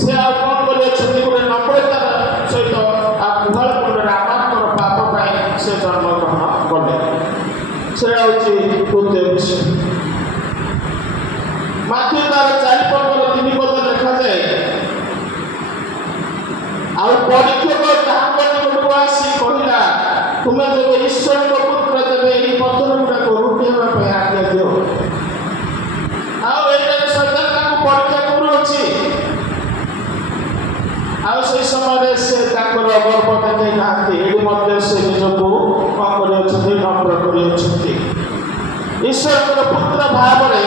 से आ कौन करे छथि गोटे नम्रतार सहित आ गुहाल कुंडरे आमांकर पाप पाई से जन्म ग्रहण कले से होची उद्देश्य माथ्यू तार 4 पर्वर 3 पद लिखा जाए आ परीक्षक ताहां निकटକୁ आसी कहिला तुमे जब ईश्वर को पुत्र देबे ई पत्थर गुडा को रुटी हेबा पे आज्ञा दियो आ एटा शैतान को परीक्षा करू अछि आ से समय से ताकर गर्व देखै नाथि एडी मध्ये से निजको करे अछि नम्र करे अछि ईश्वर को पुत्र भाव रे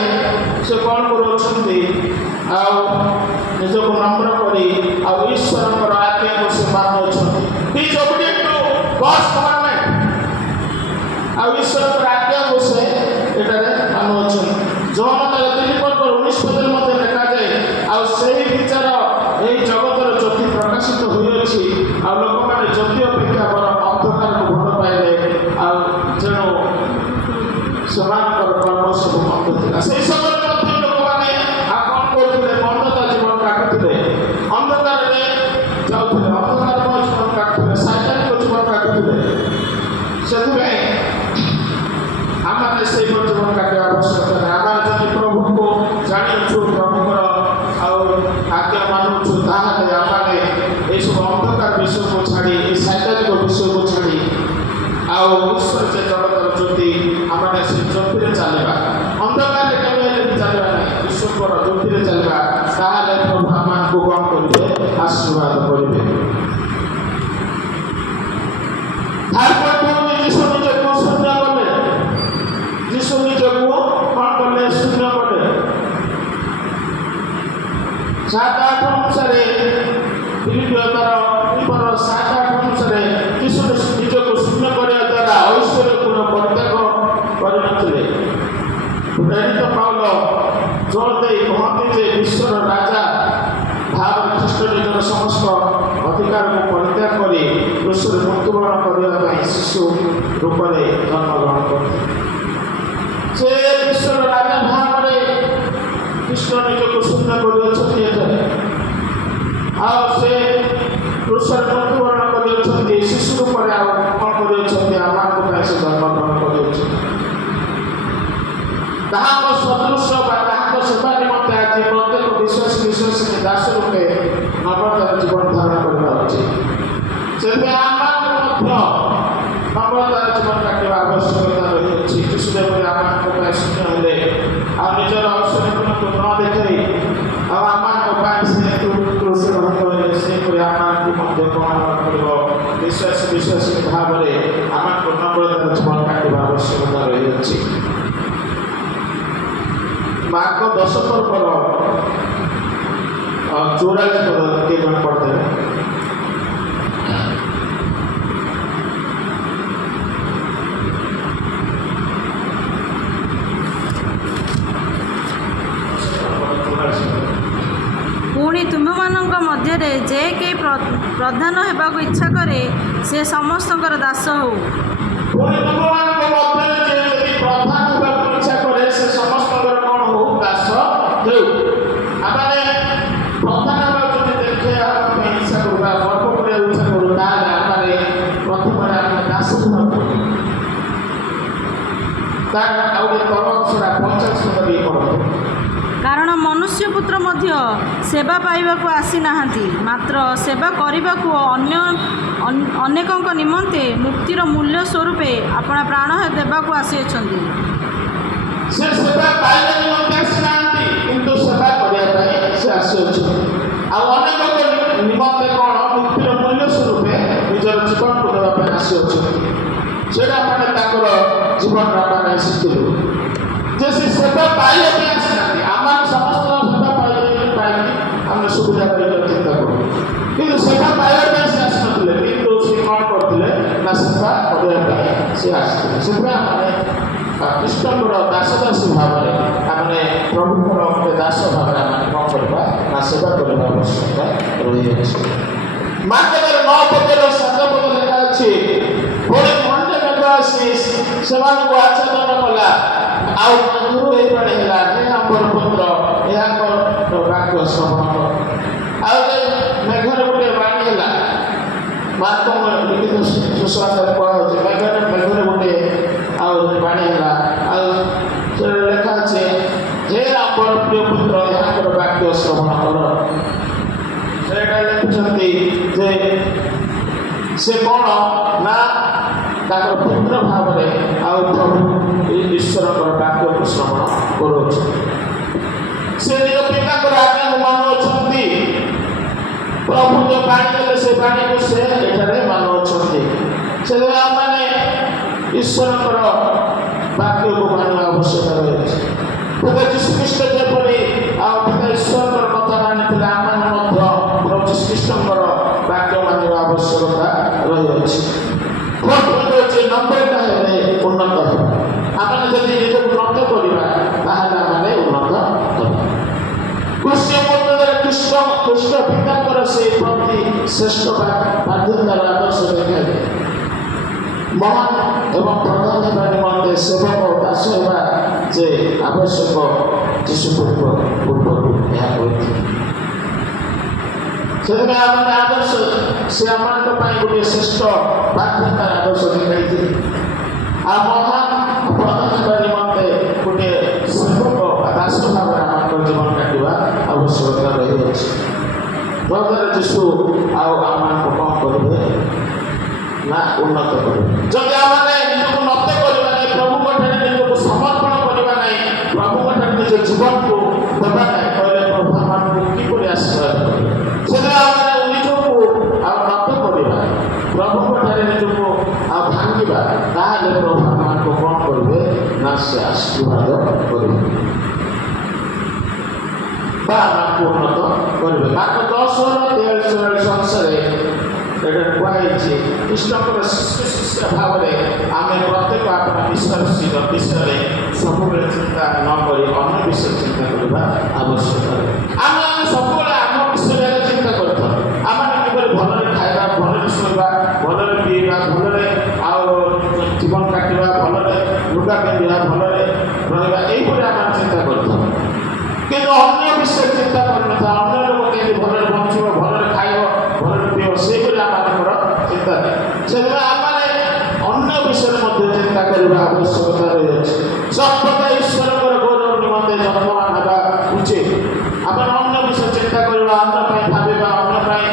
से कोन करू अछि आ निजको नम्र करी आ ईश्वर को आज्ञा को से मानो अछि ही ओबीडिएंट टू गॉड्स कमांडमेंट आ ईश्वर को आज्ञा को से एटारे मानो अछि जोन 3:19 पद मध्ये लिखा जाए आ सेही विचार এই জগতের জ্যোতি প্রকাশিত হইয়াছি আর লোকমানে জ্যোতি অপেক্ষা বড় অন্ধকারকে ভাল পাইলে আর যেন সেমানଙ୍କର কর্ম ସବୁ ମନ୍ଦ ଥିଲା সেই ସମୟରେ ମଧ୍ୟ ଲୋକମାନେ ଆଉ କ'ଣ କରୁଥିଲେ ମନ୍ଦତା ଜୀବନ କାଟୁଥିଲେ ଅନ୍ଧକାରରେ ଯାଉଥିଲେ ଅନ୍ଧକାରମୟ ଜୀବନ କାଟୁଥିଲେ ସାଇତାନିକ ଜୀବନ କାଟୁଥିଲେ ସେଥିପାଇଁ ଆମମାନେ ସେଇଭଳି ଜୀବନ କାଟିବା ଆବଶ୍ୟକ ଆମେ ଯଦି ପ୍ରଭୁଙ୍କୁ ଜାଣିଛୁ ପ୍ରଭୁଙ୍କର ଆଉ आज्ञा मानुछु ताहले आमाने ए सब अंधकार विषय को छाड़ी ए साइतानिक विषय को छाड़ी आउ ईश्वर से जगत ज्योति आमाने से ज्योति रे चलेबा अंधकार रे केबे चलेबा नहीं ईश्वर को ज्योति रे चलेबा ताहले प्रभु आमान को कम करिवे आशीर्वाद करिवे धारपट यीशु निज को शून्य करले यीशु निज को कौन करले शून्य करले 7-8 अनुसारे फिलिपियोतर 7-8 अनुसारे यीशु निजको शून्य କରିବା ଦ୍ୱାରା ଐଶ୍ୱର୍ଯ୍ୟପୂର୍ଣ୍ଣ ପରିତ୍ୟାଗ କରିନଥିଲେ ପ୍ରେରିତ ପାଉଲ ଜୋର ଦେଇ କହନ୍ତି ଯେ ବିଶ୍ୱର ରାଜା ଭାବରେ ଖ୍ରୀଷ୍ଟ ନିଜର ସମସ୍ତ ଅଧିକାରକୁ ପରିତ୍ୟାଗ କରି କୃଷରେ ମୃତ୍ୟୁବରଣ କରିବା ପାଇଁ ଶିଶୁ ରୂପରେ ଜନ୍ମଗ୍ରହଣ କରିଥିଲେ ସେ ବିଶ୍ୱର ରାଜା ଭାବରେ ଖ୍ରୀଷ୍ଟ ନିଜକୁ ଶୂନ୍ୟ କରିଅଛନ୍ତି ଏଠାରେ ଆଉ ସେ କୃଷରେ ମୃତ୍ୟୁବରଣ କରିଅଛନ୍ତି ଶିଶୁ ରୂପରେ ଆଉ କ'ଣ କରିଅଛନ୍ତି ଆମମାନଙ୍କ ପାଇଁ ସେ ଜନ୍ମଗ୍ରହଣ କରିଅଛନ୍ତି ତାହାଙ୍କ ସଦୃଶ ବା ତାହାଙ୍କ ସେବା ନିମନ୍ତେ ଆଜି ପ୍ରତ୍ୟେକ ବିଶ୍ୱାସୀ ଦାସ ରୂପେ ନମ୍ରତାର ଜୀବନ ଧାରଣ କରିବା ଉଚିତ ସେଥିପାଇଁ ଆମମାନଙ୍କୁ ମଧ୍ୟ ନମ୍ରତାର ଜୀବନ କାଟିବା ଆବଶ୍ୟକତା ରହିଅଛି ଯୀଶୁଦେବ ଆମମାନଙ୍କ ପାଇଁ ଶୂନ୍ୟ ହେଲେ ଆଉ ନିଜର ଐଶ୍ୱର୍ଯ୍ୟପୂର୍ଣ୍ଣକୁ ନ ଦେଖାଇ ଆଉ ଆମମାନଙ୍କ ପାଇଁ ସେ କୃଷି ରହିଲେ ସେପରି ଆମମାନଙ୍କୁ ମଧ୍ୟ କ'ଣ କରିବ ବିଶ୍ୱାସୀ ଭାବରେ ଆମମାନଙ୍କୁ ନମ୍ରତାର ଜୀବନ କାଟିବା ଆବଶ୍ୟକତା ରହିଅଛି ମାର୍କ 10 ପର୍ବର 44 ପଦ କିଏ ଜଣେ ପଢ଼ିଦେବେ पुणी तुम्भमानଙ୍କ ମଧ୍ୟରେ ଯେ କେହି ପ୍ରଧାନ ହେବାକୁ ଇଚ୍ଛା କରେ ସେ ସମସ୍ତଙ୍କର ଦାସ ହଉ ପୁଣି ତୁମମାନଙ୍କ ମଧ୍ୟରେ ଯେ ଯଦି ପ୍ରଧାନ ହେବାକୁ ଇଚ୍ଛା କରେ ସେ ସମସ୍ତଙ୍କର କ'ଣ ହଉ ଦାସ ହେଉ ଆମେ ପ୍ରଧାନ ହେବାକୁ ଯଦି ଦେଖିବା ପାଇଁ ଇଚ୍ଛା କରୁ ବା ଗର୍ବ କରିବାକୁ ଇଚ୍ଛା କରୁ ତାହେଲେ ଆମେ ପ୍ରଥମରେ ଆମେ ଦାସ ହେବାକୁ ତାର ଆଉ ଗୋଟେ ତରଫ ସେଟା 50 ପଦ ବି ପଢ଼ନ୍ତୁ କାରଣ ମନୁଷ୍ୟ ପୁତ୍ର ମଧ୍ୟ ସେବା ପାଇବାକୁ ଆସିନାହାନ୍ତି ମାତ୍ର ସେବା କରିବାକୁ ଅନେକଙ୍କ ନିମନ୍ତେ ମୁକ୍ତିର ମୂଲ୍ୟ ସ୍ୱରୂପେ ଆପଣ ପ୍ରାଣ ଦେବାକୁ ଆସିଅଛନ୍ତି ସେ ସେବା ପାଇବା ନିମନ୍ତେ ଆସିନାହାନ୍ତି କିନ୍ତୁ ସେବା କରିବା ପାଇଁ ସେ ଆସିଅଛନ୍ତି ଆଉ ଅନେକଙ୍କ ନିମନ୍ତେ କ'ଣ ମୁକ୍ତିର ମୂଲ୍ୟ ସ୍ୱରୂପେ ନିଜର ଜୀବନକୁ ଦେବା ପାଇଁ ଆସିଅଛନ୍ତି ସେଇଟା ମାନେ ତାଙ୍କର ଜୀବନର ଆମେ ଶିଖିଲୁ ଯେ ସେ ସେବା ପାଇବା ପାଇଁ ଆସିନାହାନ୍ତି ଆମର ସମସ୍ତ ସେବା ପାଇକି ଆମେ ସୁବିଧା ପାଇବାକୁ ଚିନ୍ତା କରୁ କିନ୍ତୁ ସେବା ପାଇବା ପାଇଁ ସେ ଆସିନଥିଲେ କିନ୍ତୁ ସେ କ'ଣ କରୁଥିଲେ ନା ସେବା କରିବା ପାଇଁ ସେ ଆସିଥିଲେ ସେଥିପାଇଁ ଆମେ ଖ୍ରୀଷ୍ଟଙ୍କର ଦାସଦାସୀ ଭାବରେ ଆମେ ପ୍ରଭୁଙ୍କର ଗୋଟେ ଦାସ ଭାବରେ ଆମେ କ'ଣ କରିବା ନା ସେବା କରିବା ଆବଶ୍ୟକତା ରହିଅଛି ମାର୍କରେ 9 ପଦର 7 ପଦ ଲେଖା ଅଛି ପୁଣି ଘଣ୍ଟେ ମେଘ ଆସି ସେମାନଙ୍କୁ ଆଚ୍ଛାଦନ କଲା ଆଉ ଦୂର ହେଇପାରେ ହେଲା ହେ ଆମର ପୁତ୍ର ଏହାଙ୍କ ବାକ୍ୟ ଶ୍ରବଣ କର ଆଉ ମାର୍କ ଲିଖିତ ସୁସମାଚାର କୁହାଯାଉଛି ମେଘରେ ଗୋଟେ ଆଉ ପାଣି ହେଲା ଆଉ ସେଟା ଲେଖା ଅଛି ହେ ଆମର ପ୍ରିୟ ପୁତ୍ର ଏହାଙ୍କର ବାକ୍ୟ ଶ୍ରବଣ କର। ସେଇଟା ଲେଖୁଛନ୍ତି ଯେ ସେ କ'ଣ ନା ତାଙ୍କର ପୁତ୍ର ଭାବରେ ଆଉ ପ୍ରଭୁ ଈଶ୍ୱରଙ୍କର ବାକ୍ୟକୁ ଶ୍ରବଣ କରୁଅଛି। ସେ ନିଜ ପିତାଙ୍କର ଆଜ୍ଞାକୁ ମାନୁଅଛନ୍ତି। ପ୍ରଭୁ ଯେଉଁ ବାଣୀ ଦେଲେ ସେ ବାଣୀକୁ ସେ ଏଠାରେ ମାନୁଅଛନ୍ତି। ସେଥିପାଇଁ ଆମମାନେ ଈଶ୍ୱରଙ୍କର ବାକ୍ୟକୁ ମାନିବା ଆବଶ୍ୟକ ରହିଛି। ପିତା ଯୀଶୁଖ୍ରୀଷ୍ଟ ଯେପରି ଆଉ ପିତା ଈଶ୍ୱରଙ୍କର କଥା ମାନିଥିଲେ ଆମମାନେ ମଧ୍ୟ ପ୍ରଭୁ ଯୀଶୁଖ୍ରୀଷ୍ଟଙ୍କର ବାକ୍ୟ ମାନିବା ଆବଶ୍ୟକତା ରହିଅଛି। ନମ୍ବରଟା ହେଲେ ଉନ୍ନତ ହେବ। ଆମେ ଯଦି ନିଜକୁ ନଷ୍ଟ କରିବା ତାହେଲେ ଆମେ ଉନ୍ନତ ହେବ। କୃଷ୍ଣ ମନ୍ଦିରରେ କୃଷ୍ଣ ପିତାଙ୍କର ସେଇ ପ୍ରତି ଶ୍ରେଷ୍ଠ ବାଧ୍ୟତାର ଆଦର୍ଶ ଦେଖାଯାଏ। ମହାନ ଏବଂ ପ୍ରଧାନ ହେବା ନିମନ୍ତେ ସେବକ ଦାସ ହେବା ଯେ ଆବଶ୍ୟକ ଯୀଶୁ ପୂର୍ବରୁ ଏହା କହିଥିଲେ। ସେଥିପାଇଁ ଆମେ ଆଦର୍ଶ ସେ ଆମମାନଙ୍କ ପାଇଁ ଗୋଟିଏ ଶ୍ରେଷ୍ଠ ବାଧ୍ୟତାର ଆଦର୍ଶ ଦେଖାଇଥିଲେ। ଆଉ ମହାନ ପ୍ରଧାନ ହେବା ନିମନ୍ତେ ଗୋଟିଏ ସେବକ ବା ଦାସ ଭାବରେ ଆମମାନଙ୍କର ଜୀବନ କାଟିବା ଆବଶ୍ୟକତା ରହିଅଛି। ପ୍ରଭୁରେ ଯୀଶୁ ଆଉ ଆମମାନଙ୍କୁ କ'ଣ କରିବେ ନା ଉନ୍ନତ କରିବେ। ଯଦି ଆମେ ନିଜକୁ ନଷ୍ଟ କରିବା ନାହିଁ, ପ୍ରଭୁଙ୍କ ଠାରେ ନିଜକୁ ସମର୍ପଣ କରିବା ନାହିଁ, ପ୍ରଭୁଙ୍କ ଠାରେ ନିଜ ଜୀବନକୁ ଦେବା ନାହିଁ, କହିଲେ ପ୍ରଭୁ ଆମମାନଙ୍କୁ କିପରି ଆଶୀର୍ବାଦ କରିବେ। ସେଥିପାଇଁ ଆମେ ନିଜକୁ ଆଉ ନଷ୍ଟ କରିବା, ପ୍ରଭୁଙ୍କ ଠାରେ ନିଜକୁ ଆଉ ଭାଙ୍ଗିବା, ତାହେଲେ ପ୍ରଭୁ ଆମମାନଙ୍କୁ କ'ଣ କରିବେ ନା ସେ ଆଶୀର୍ବାଦ କରିବେ ବା ଆମକୁ ଉନ୍ନତ କରିବେ। ମାତ୍ର 10:43 ଅନୁସାରେ ଏଇଟା କୁହାଯାଇଛି ଖ୍ରୀଷ୍ଟଙ୍କର ଶିଷ୍ୟ ଭାବରେ ଆମେ ପ୍ରତ୍ୟେକ ଆପଣ ବିଷୟରେ ସବୁବେଳେ ଚିନ୍ତା ନ କରି ଅନ୍ୟ ବିଷୟରେ ଚିନ୍ତା କରିବା ଆବଶ୍ୟକ। ଆମେ ସବୁବେଳେ ଆମ ବିଷୟରେ ଚିନ୍ତା କରିଥାଉ। ଆମେ କିପରି ଭଲରେ ଖାଇବା, ଭଲରେ ଶୋଇବା, ଭଲରେ ପିଇବା, ଭଲରେ ଆଉ ଜୀବନ କାଟିବା, ଭଲରେ ଲୁଗା ପିନ୍ଧିବା, ଭଲରେ ରହିବା, ଏଇପରି ଆମେ ଚିନ୍ତା କରିଥାଉ। କିନ୍ତୁ ଅନ୍ୟ ବିଷୟରେ ଚିନ୍ତା କରିନଥାଉ। ଅନ୍ୟ ଲୋକ କେମିତି ଭଲରେ ବଞ୍ଚିବ, ଭଲରେ ଖାଇବ, ଭଲରେ ପିଇବ, ସେଇଭଳି ଆମମାନଙ୍କର ଚିନ୍ତା ନାହିଁ। ସେଥିପାଇଁ ଆମେ ଅନ୍ୟ ବିଷୟରେ ମଧ୍ୟ ଚିନ୍ତା କରିବା ଆବଶ୍ୟକତା ରହିଅଛି। ସର୍ବଦା ଈଶ୍ୱରଙ୍କର ଗୌରବ ନିମନ୍ତେ ଯତ୍ନବାନ ହେବା ଉଚିତ। ଆମେ ଅନ୍ୟ ବିଷୟରେ ଚିନ୍ତା କରିବା, ଅନ୍ୟ ପାଇଁ ଭାବିବା, ଅନ୍ୟ ପାଇଁ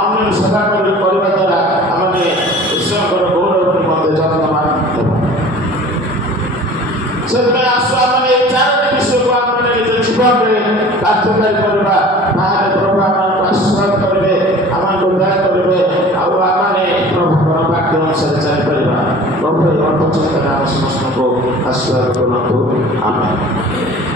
ଅନ୍ୟ ସେବା କରିବା ଦ୍ୱାରା ଆମେ ଈଶ୍ୱରଙ୍କର ଗୌରବ ନିମନ୍ତେ ଯତ୍ନବାନ ହେବା। ସେଥିପାଇଁ ଆସୁ ଆମେ ଏଇ ଚାରୋଟି ବିଷୟକୁ ଆମେ ନିଜ ଜୀବନରେ କାର୍ଯ୍ୟକାରୀ କରିବା, ତାହେଲେ ପ୍ରଭୁ ଆମମାନଙ୍କୁ ଆଶୀର୍ବାଦ କରିବେ, ଆମମାନଙ୍କୁ ଦୟା କରିବେ, ଆଉ ଆମେ ପ୍ରଭୁଙ୍କର ବାକ୍ୟ ଅନୁସାରେ ଚାଲିପାରିବା। ପ୍ରଭୁ ଏ ଅଳ୍ପ ଚିନ୍ତାରେ ଆମ ସମସ୍ତଙ୍କୁ ଆଶୀର୍ବାଦ କରନ୍ତୁ। ଆମେନ୍।